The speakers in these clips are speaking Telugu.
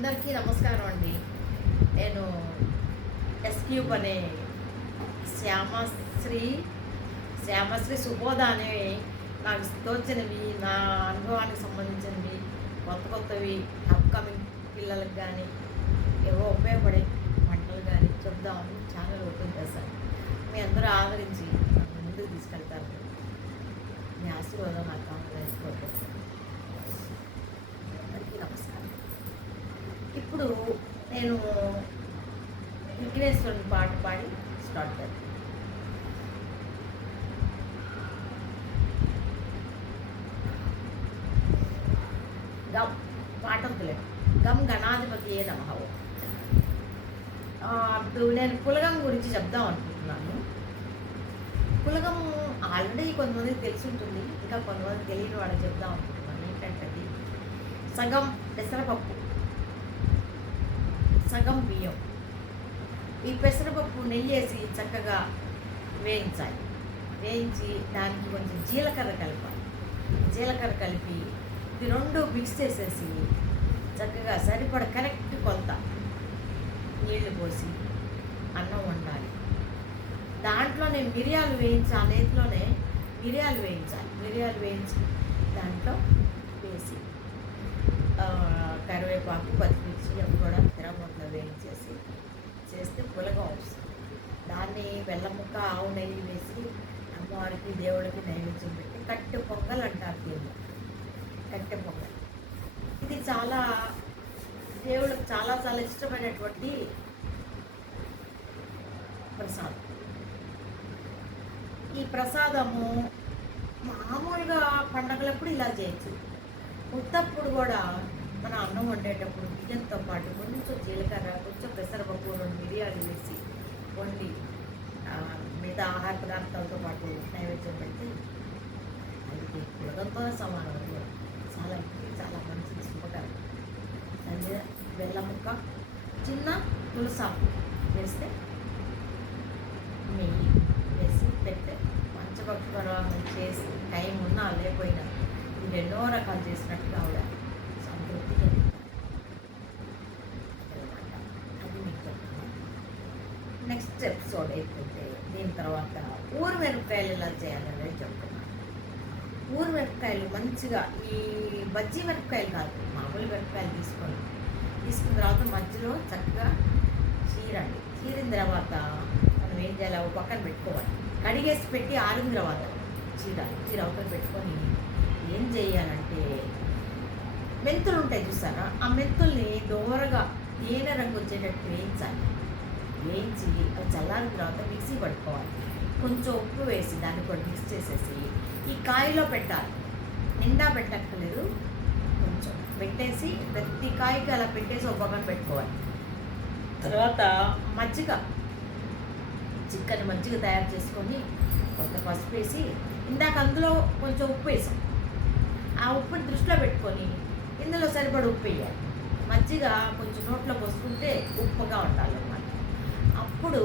అందరికీ నమస్కారం అండి. నేను ఎస్క్యూబ్ అనే శ్యామశ్రీ శ్యామశ్రీ సుబోధ అనే నాకు తోచినవి, నా అనుభవానికి సంబంధించినవి, కొత్తవి అప్కమింగ్ పిల్లలకు కానీ ఏవో ఉపయోగపడే వంటలు కానీ చెప్దామని ఛానల్ ఓపెన్ చేశాను. మీ అందరూ ఆదరించి నన్ను ముందుకు తీసుకెళ్తారు. మీ ఆశీర్వాదం నాకు కావాలని కోరుకుంటున్నాను. అందరికీ నమస్కారం. ఇప్పుడు నేను విఘ్నేశ్వరుని పాట పాడి స్టార్ట్ చేస్తాను. గమ్ పాటంతులే గమ్ గణాధిపతి ఏ నమః. ఇప్పుడు నేను పులగం గురించి చెప్దాం అనుకుంటున్నాను. పులగం ఆల్రెడీ కొంతమందికి తెలిసి ఉంటుంది, ఇంకా కొంతమంది తెలియని వాళ్ళకి చెప్దాం అనుకుంటున్నాను. ఏంటంటే అది సగం పెసరపప్పు, సగం బియ్యం. ఈ పెసరపప్పు నెయ్యి వేసి చక్కగా వేయించాలి. వేయించి దానికి కొంచెం జీలకర్ర కలపాలి. జీలకర్ర కలిపి ఇది రెండు మిక్స్ చేసేసి చక్కగా సరిపడ కరెక్ట్ కొలత నీళ్లు పోసి అన్నం వండాలి. దాంట్లోనే మిరియాలు వేయించి, ఆ నేతిలోనే మిరియాలు వేయించాలి. మిరియాలు వేయించి దాంట్లో వేసి కరివేపాకు, పచ్చిమిర్చి అవి కూడా తిరగమూతలో వేయించేసి చేస్తే పులగం వస్తుంది. దాన్ని బెల్లం ముక్క, ఆవు నెయ్యి వేసి అమ్మవారికి, దేవుడికి నైవేద్యం పెట్టి కట్టె పొంగల్ అంటారు దీన్ని. కట్టె పొంగల్ ఇది చాలా దేవుడికి చాలా చాలా ఇష్టమైనటువంటి ప్రసాదం. ఈ ప్రసాదము మామూలుగా పండగలప్పుడు ఇలా చేయొచ్చు. ఉత్తప్పుడు కూడా మన అన్నం వండేటప్పుడు బియ్యంతో పాటు కొంచెం జీలకర్ర, కొంచెం పెసరపప్పు, 2 మిరియాలు వేసి వండి మిగతా ఆహార పదార్థాలతో పాటు నైవేద్యం పెడితే అది పులగంతో సమానం. చాలా చాలా మంచిది, శుభకరం. దాని మీద బెల్లం ముక్క, చిన్న తులసాకు వేస్తే నెయ్యి వేసి పెట్టే పంచభక్ష చేసి టైం ఉన్నా లేకపోయినా ఇది ఎన్నో రకాలు చేసినట్టుగా ఆవిడ సంతృప్తి చెందుతారు. అది మీకు చెప్తున్నాను. నెక్స్ట్ ఎపిసోడ్ ఏంటంటే దీని తర్వాత ఊరు మిరపకాయలు ఎలా చేయాలనేది చెప్తున్నాను. ఊరు మిరపకాయలు మంచిగా, ఈ బజ్జీ మిరపకాయలు కాదు, మామూలు మిరపకాయలు తీసుకున్న తర్వాత మధ్యలో చక్కగా చీరండి. చీరిన తర్వాత మనం ఏం చేయాలి, అవి పక్కన పెట్టుకోవాలి. కడిగేసి పెట్టి ఆరిన తర్వాత చీర అవతల పెట్టుకొని ఏం చేయాలంటే మెంతులు ఉంటాయి చూసారా, ఆ మెంతుల్ని దోరగా తేనె రంగు వచ్చేటట్టు వేయించాలి. వేయించి అవి చల్లారిన తర్వాత మిక్సీ పట్టుకోవాలి. కొంచెం ఉప్పు వేసి దాన్ని కూడా మిక్స్ చేసేసి ఈ కాయలో పెట్టాలి. నిండా పెట్టక్కర్లేదు, కొంచెం పెట్టేసి ప్రతి కాయకి అలా పెట్టేసి ఒక పక్కన పెట్టుకోవాలి. తర్వాత మజ్జిగ, చిక్కని మజ్జిగ తయారు చేసుకొని కొంత పసుపు వేసి, ఇందాక అందులో కొంచెం ఉప్పు వేసాం, ఆ ఉప్పుని దృష్టిలో పెట్టుకొని ఇందులో సరిపడ ఉప్పు వేయాలి. మజ్జిగ కొంచెం నోట్లో పోసుకుంటే ఉప్పుగా ఉండాలన్నమాట. అప్పుడు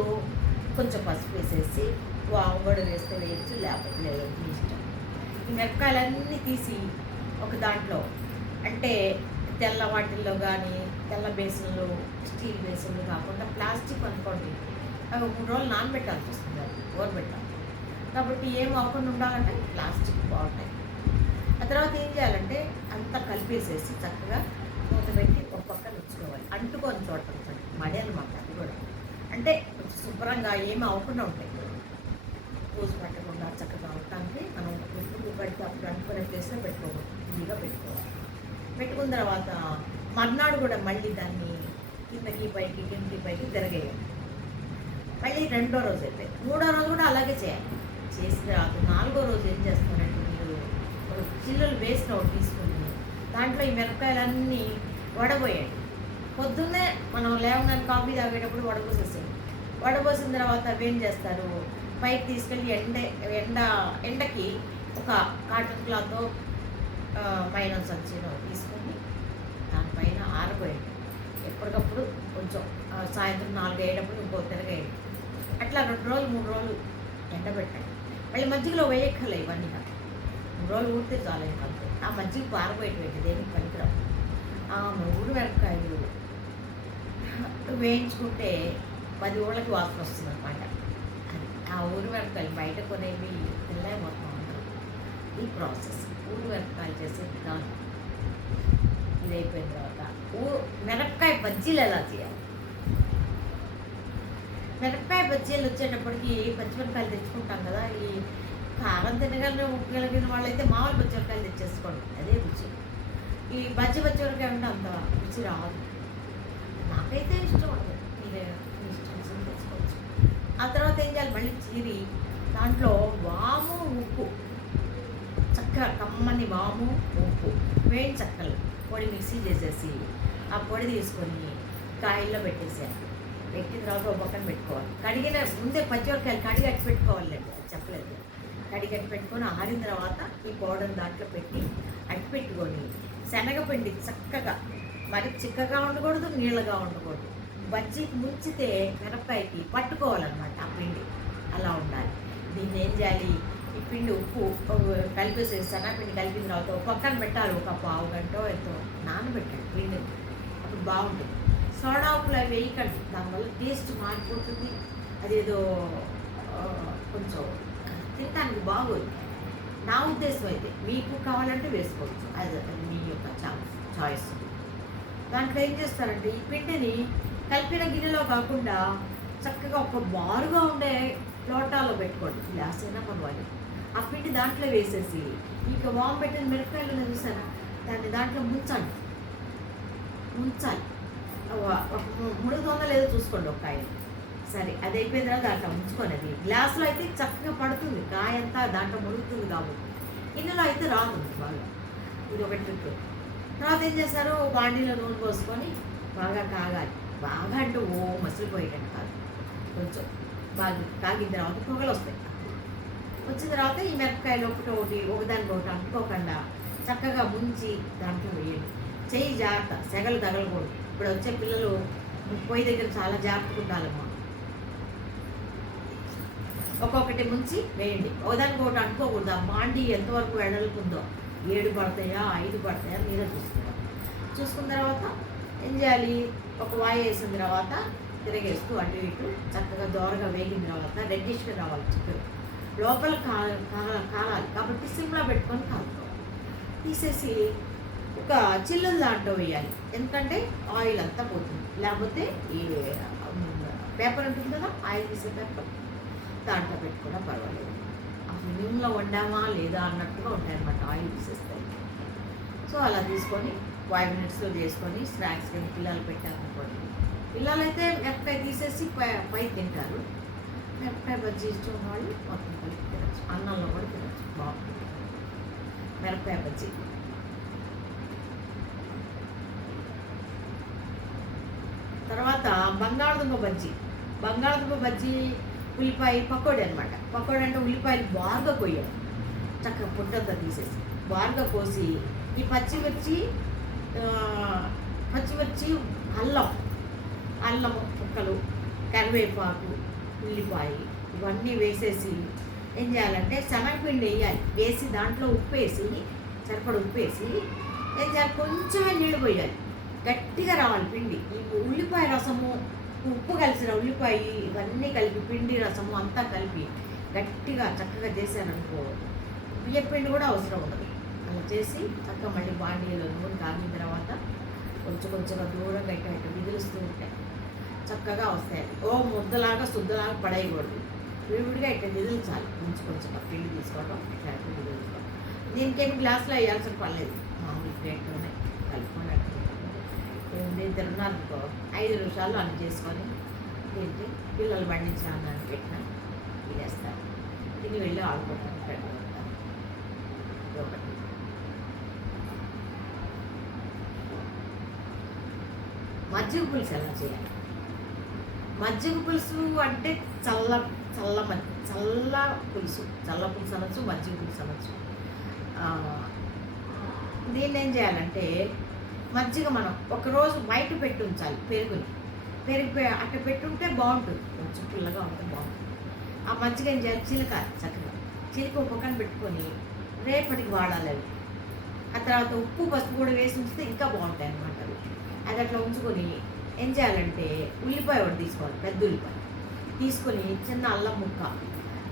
కొంచెం పసుపు వేసేసి వాంగొడ వేస్తే వేయచ్చు, లేకపోతే లేదు, మీ ఇష్టం. ఈ మిరపకాయలన్నీ తీసి ఒక దాంట్లో, అంటే తెల్ల వాటిల్లో కానీ, తెల్ల బేసన్లు, స్టీల్ బేసన్లు కాకుండా ప్లాస్టిక్ అనుకోండి, అవి 3 రోజులు నానబెట్టాల్సి వస్తుంది, అది ఊరబెట్టాలి. కాబట్టి ఏం అవ్వకుండా ఉండాలంటే ప్లాస్టిక్ బాగుంటాయి. ఆ తర్వాత ఏం చేయాలంటే అంతా కలిపేసేసి చక్కగా మూత పెట్టి ఒక పక్కన ఉంచుకోవాలి. అంటుకొని చూడటం మడి అనమాట. అది కూడా అంటే కొంచెం శుభ్రంగా ఏమి అవ్వకుండా ఉంటాయి, పూజ పట్టకుండా చక్కగా ఉండటానికి మనం ఎప్పుడు పెడితే అప్పుడు అంటుకునే ప్లేస్లో పెట్టుకోవాలి, ఇదిగా పెట్టుకోవాలి. పెట్టుకున్న తర్వాత మర్నాడు కూడా మళ్ళీ దాన్ని కిందకి పైకి తిరగేయాలి. మళ్ళీ 2వ రోజు అయితే 3వ రోజు కూడా అలాగే చేయాలి. చేసిన తర్వాత 4వ రోజు ఏం చేస్తారంటే మీరు ఒక చిల్లులు వేసిన ఒకటి తీసుకుని దాంట్లో ఈ మిరపకాయలన్నీ వడబోయండి. పొద్దున్నే మనం లేవగానే కాఫీ తాగేటప్పుడు వడపోసేస్తాం. వడపోసిన తర్వాత అవి ఏం చేస్తారు, పైకి తీసుకెళ్ళి ఎండకి ఒక కాటన్ క్లాత్ పైన సంచిలో తీసుకొని దానిపైన ఆరబోయండి. ఎప్పటికప్పుడు కొంచెం సాయంత్రం 4 అయ్యేటప్పుడు ఇంకో తిరగేయండి. అట్లా 2 రోజులు 3 రోజులు ఎండబెట్టండి. మళ్ళీ మజ్జిగలో వేయక్కర్లే ఇవన్నీ కాదు, 3 రోజులు ఊరితే చాలు. అంతే. ఆ మజ్జిగ పారబోయేటువంటి దేనికి పనికిరావు. ఊరు మిరపకాయలు వేయించుకుంటే 10 ఊళ్ళకి వాసన వస్తుంది అనమాట. అది ఆ ఊరు మిరపకాయలు బయట కొనేవి తినలేకపోతాం అందరం. ఈ ప్రాసెస్ ఊరు మిరపకాయలు చేసే విధానం. ఇది అయిపోయిన తర్వాత మిరపకాయ బజ్జీలు ఎలా చేయాలి? మిరపకాయ బజ్జీలు వచ్చేటప్పటికి పచ్చిమిరపకాయలు తెచ్చుకుంటాం కదా. ఈ కారం తినగలిగిన వాళ్ళైతే మామూలు పచ్చిమిరపకాయలు తెచ్చేసుకోండి, అదే రుచి. ఈ పచ్చిమిరపకాయ ఉంటే అంత రుచి రాదు. నాకైతే ఇష్టం ఉండదు, మీరు ఇష్టం తెచ్చుకోవచ్చు. ఆ తర్వాత ఏం చేయాలి, మళ్ళీ చీరి దాంట్లో వాము ఉప్పు, చక్కగా కమ్మని వాము ఉప్పు వేడి చక్కలు పొడి మిక్సీ చేసేసి ఆ పొడి తీసుకొని కాయల్లో పెట్టేసేయాలి. పెట్టిన తర్వాత ఒక పక్కన పెట్టుకోవాలి. కడిగిన ముందే పచ్చిమిరపకాయలు కడిగట్టి పెట్టుకోవాలండి, అది చెప్పలేదు. కడిగట్టి పెట్టుకొని ఆరిన తర్వాత ఈ పౌడర్ దాంట్లో పెట్టి అట్టి పెట్టుకొని శనగపిండి చక్కగా, మరి చిక్కగా ఉండకూడదు, నీళ్ళగా ఉండకూడదు. బజ్జీకి ముంచితే మిరపకాయకి పట్టుకోవాలన్నమాట ఆ పిండి, అలా ఉండాలి. దీన్ని ఏం చేయాలి, ఈ పిండి ఉప్పు కలిపేసేసి శనగపిండి కలిపిన తర్వాత ఒక పక్కన పెట్టాలి. ఒక పావు గంట ఎంతో నానబెట్టాలి పిండి, అప్పుడు బాగుంటుంది. సోడా ఉప్పులు అవి వేయకండి, దానివల్ల టేస్ట్ మారిపోతుంది. అదేదో కొంచెం తినడానికి బాగోదు. నా ఉద్దేశం అయితే మీకు కావాలంటే వేసుకోవచ్చు, అది మీ యొక్క చాయిస్. దాంట్లో ఏం చేస్తారంటే ఈ పిండిని కలిపిన గిన్నెలో కాకుండా చక్కగా ఒక బారుగా ఉండే లోటాలో పెట్టుకోండి, గ్లాస్ అయినా పర్వాలి. ఆ పిండి దాంట్లో వేసేసి ఇక వాము పెట్టిన మిరపకాయలు చూసారా, దాన్ని దాంట్లో ముంచాలి. ఒక ముడుగుతుందో లేదో చూసుకోండి ఒక కాయ. సరే, అది అయిపోయిన తర్వాత దాంట్లో ఉంచుకొని అది గ్లాసులో అయితే చక్కగా పడుతుంది, కాయ అంతా దాంట్లో ముడుగుతుంది కాబట్టి. గిన్నెలో అయితే రాదు బాగా. ఇది ఒక ట్రిక్. తర్వాత ఏం చేస్తారు, బాండీలో నూనె పోసుకొని బాగా కాగాలి. బాగా అంటే మసిలిపోయేటట్టు కాదు, కొంచెం బాగా కాగిన తర్వాత పొగలు వస్తాయి. వచ్చిన తర్వాత ఈ మిరపకాయలు ఒకదానికి ఒకటి అంటుకోకుండా చక్కగా ముంచి దాంట్లో వేయండి. చెయ్యి జాగ్రత్త, సెగలు తగలకూడదు. ఇప్పుడు వచ్చే పిల్లలు పొయ్యి దగ్గర చాలా జాగ్రత్తగా ఉండాలమ్మా. ఒక్కొక్కటి ముంచి వేయండి, ఒకదానికి ఒకటి అంటుకోకూడదు. ఆ మాండి ఎంతవరకు వెడల్పుందో, 7 పడతాయా 5 పడతాయా మీరే చూసుకున్న తర్వాత ఏం చేయాలి, ఒక వాయి వేసిన తర్వాత తిరగేస్తూ అటు ఇటు చక్కగా దోరగా వేగిన తర్వాత రెడ్డిష్గా రావాలి చికెన్. లోపల కాలాలి కాబట్టి సిమ్లో పెట్టుకొని కాలుకోవాలి. తీసేసి ఒక చిల్లులు దాంట్లో వేయాలి, ఎందుకంటే ఆయిల్ అంతా పోతుంది. లేకపోతే ఈ పేపర్ ఉంటుంది కదా, ఆయిల్ తీసే పేపర్, దాంట్లో పెట్టుకున్నా పర్వాలేదు. అసలు నూనెలో వండామా లేదా అన్నట్టుగా ఉంటాయన్నమాట ఆయిల్ తీసేస్తాయి. సో అలా తీసుకొని 5 మినిట్స్లో చేసుకొని స్నాక్స్ కానీ పిల్లలు పెట్టారనుకోండి. పిల్లలైతే మిరపకాయ తీసేసి పై తింటారు. మిరపకాయ బజ్జీ ఇష్టం వాళ్ళు మొత్తం కలిపి తినచ్చు, అన్నంలో కూడా తినచ్చు, బాగుంటుంది మిరపకాయ బజ్జీ. తర్వాత బంగాళదుంప బజ్జీ ఉల్లిపాయ పకోడీ అనమాట. పకోడీ అంటే ఉల్లిపాయలు బాగా కొయ్యాలి, చక్కగా పుట్టంతా తీసేసి బాగా కోసి ఈ పచ్చిమిర్చి అల్లం ముక్కలు, కరివేపాకు, ఉల్లిపాయ ఇవన్నీ వేసేసి ఏం చేయాలంటే శనగపిండి వేయాలి. వేసి దాంట్లో ఉప్పేసి సరిపడ ఉప్పేసి ఏం చేయాలి, కొంచెమే నీళ్ళు పోయాలి, గట్టిగా రావాలి పిండి. ఈ ఉల్లిపాయ రసము, ఉప్పు కలిసిన ఉల్లిపాయ ఇవన్నీ కలిపి పిండి రసము అంతా కలిపి గట్టిగా చక్కగా చేశారనుకో, బియ్యం పిండి కూడా అవసరం ఉండదు. అలా చేసి చక్కగా మళ్ళీ బాండీలో నూనె కాగిన తర్వాత కొంచెంగా దూరంగా ఇట్లా మిగులుస్తూ ఉంటాయి, చక్కగా వస్తాయి. ముద్దలాగా శుద్ధలాగా పడేయకూడదు, విడివిడిగా ఇట్లా మిగిలించాలి. కొంచెంగా పిండి తీసుకోవడం, ఇట్లా మిగిలించుకోవడం. దీనికేమి గ్లాసులో వేయాల్సిన పర్లేదు, మామూలు ప్లేట్లోనే కలుపుకొని ఇద్దరు ఉన్నారనుకో 5 నిమిషాల్లో అన్ని చేసుకొని తింటే పిల్లలు పండించిన అన్నాన్ని పెట్టినా తినేస్తారు, తిని వెళ్ళి ఆడుకుంటాను ఫ్రెండ్ ఉంటారు. ఒకటి మజ్జిగ పులుసు ఎలా చేయాలి? మజ్జిగ పులుసు అంటే చల్ల పులుసు అనొచ్చు, మజ్జిగ పులుసు అనొచ్చు. దీన్ని ఏం చేయాలంటే మజ్జిగ మనం ఒకరోజు బయట పెట్టి ఉంచాలి, పెరుగు అట్ట పెట్టుంటే బాగుంటుంది, కొంచెం పుల్లగా ఉంటే బాగుంటుంది. ఆ మజ్జిగ ఏం చేయాలి, చక్కగా చిలికి ఒక పక్కన పెట్టుకొని రేపటికి వాడాలి అవి. ఆ తర్వాత ఉప్పు పసుపు కూడా వేసి ఉంచితే ఇంకా బాగుంటాయి అన్నమాట. అది అట్లా ఉంచుకొని ఏం చేయాలంటే ఉల్లిపాయ ఒకటి తీసుకోవాలి, పెద్ద ఉల్లిపాయ తీసుకొని చిన్న అల్లం ముక్క,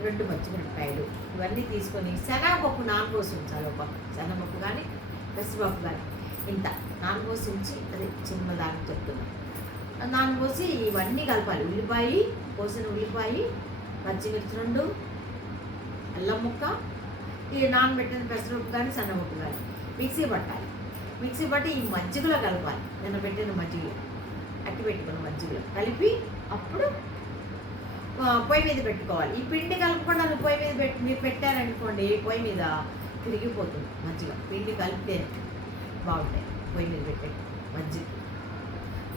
2 పచ్చిమిరపకాయలు ఇవన్నీ తీసుకొని శనగపప్పు నానబోసి ఉంచాలి. ఒక పక్క శనగపప్పు కానీ పెసరపప్పు కానీ ఇంత నానబోసి ఉంచి, అది చిన్నదాకా చెప్తున్నాను, నానబోసి ఇవన్నీ కలపాలి. ఉల్లిపాయ, కోసిన ఉల్లిపాయ, పచ్చిమిర్చి 2, అల్లం ముక్క, ఈ నానబెట్టిన పెసరపప్పు కానీ శనగపప్పు కానీ మిక్సీ పట్టాలి. మిక్సీ పట్టి ఈ మజ్జిగలో కలపాలి. నేను పెట్టిన మజ్జిగలో, అట్టి పెట్టుకున్న మజ్జిగలో కలిపి అప్పుడు పొయ్యి మీద పెట్టుకోవాలి. ఈ పిండి కలపకుండా పొయ్యి మీద మీరు పెట్టారనుకోండి, పొయ్యి మీద తిరిగిపోతుంది మజ్జిగ. పిండి కలిపితే బాగుంటాయి. పొయ్యి మీద పెట్టే మజ్జిగ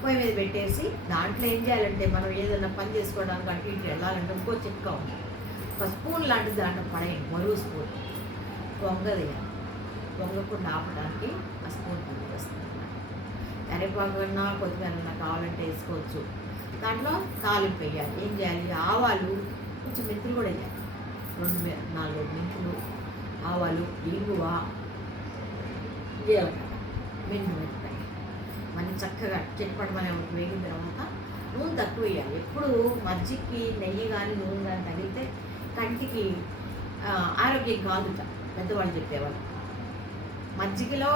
పొయ్యి మీద పెట్టేసి దాంట్లో ఏం చేయాలంటే, మనం ఏదైనా పని చేసుకోవడానికి అటు ఇటు వెళ్ళాలంటే ఇంకో చిక్క ఉంది, ఒక స్పూన్ లాంటిది దాంట్లో పడేయండి, మరుగు స్పూన్. పొంగది పొంగకుండా ఆపడానికి ఆ స్పూన్ పనికి వస్తుంది. కరివేపాకు అన్నా కొత్తిమీర కావాలంటే వేసుకోవచ్చు. దాంట్లో తాలింపు వేయాలి. ఏం చేయాలి, ఆవాలు, కొంచెం మెంతులు కూడా వేయాలి, 4 మెంతులు, ఆవాలు, ఇంగువ, మిరపకాయ మళ్ళీ చక్కగా చెట్పడమని వేగిన తర్వాత నూనె తక్కువ వేయాలి. ఎప్పుడు మజ్జిగకి నెయ్యి కానీ నూనె కానీ తగిలితే కంటికి ఆరోగ్యం కాదుట పెద్దవాళ్ళు చెప్పేవాళ్ళు. మజ్జిగలో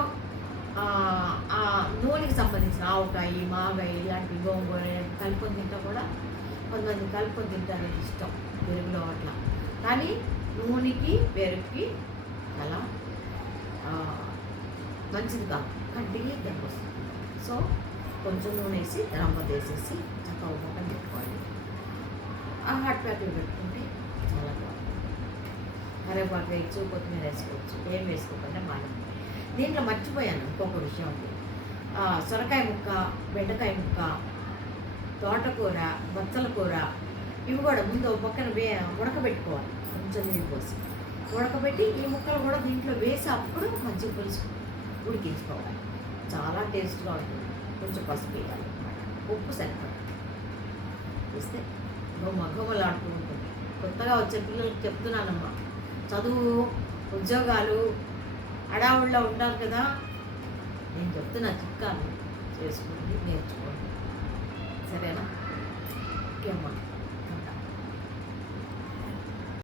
నూనెకి సంబంధించిన ఆవకాయ, మాగాయ ఇలాంటి గోంగూర కలుపుకొని తింటా కూడా కొంతమంది కలుపుకొని తింటారని ఇష్టం పెరుగులో అట్లా. కానీ నూనెకి పెరుగుకి చాలా మంచిది కాదు, కంటికి దెబ్బ వస్తుంది. సో కొంచెం నూనె వేసి రవ్వ వేసేసి చక్కగా ముఖం పెట్టుకోవాలి. ఆ హాట్ ప్యాక్లో పెట్టుకుంటే చాలా బాగుంటుంది. కరివేపాకు వేయచ్చు, కొత్తిమీర వేసుకోవచ్చు, ఏం వేసుకోకుండా బాగా. దీంట్లో మర్చిపోయాను ఇంకొక విషయం ఉంది. సొరకాయ ముక్క, బెండకాయ ముక్క, తోటకూర, బచ్చల కూర ఇవి కూడా ముందు పక్కన ఉడకబెట్టుకోవాలి. కొంచెం నీళ్ళు పోసి ఉడకబెట్టి ఈ ముక్కలు కూడా దీంట్లో వేసి అప్పుడు మజ్జిగ పులుసు ఉడికించుకోవాలి. చాలా టేస్ట్గా ఉంటుంది. కొంచెం పసుపు వేయాలి, ఉప్పు సరిపడ వేస్తే గుమ్మలాడుతూ ఉంటుంది. కొత్తగా వచ్చే పిల్లలకి చెప్తున్నానమ్మా, చదువు ఉద్యోగాలు హడావుడిలో ఉంటారు కదా, నేను చెప్తున్నా చిట్కాలు చేసుకోండి, నేర్చుకోండి. సరేనా? ఓకే అమ్మా.